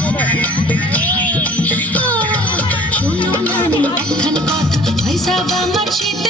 सुनो नानी खन पाथ भैसा बा मछी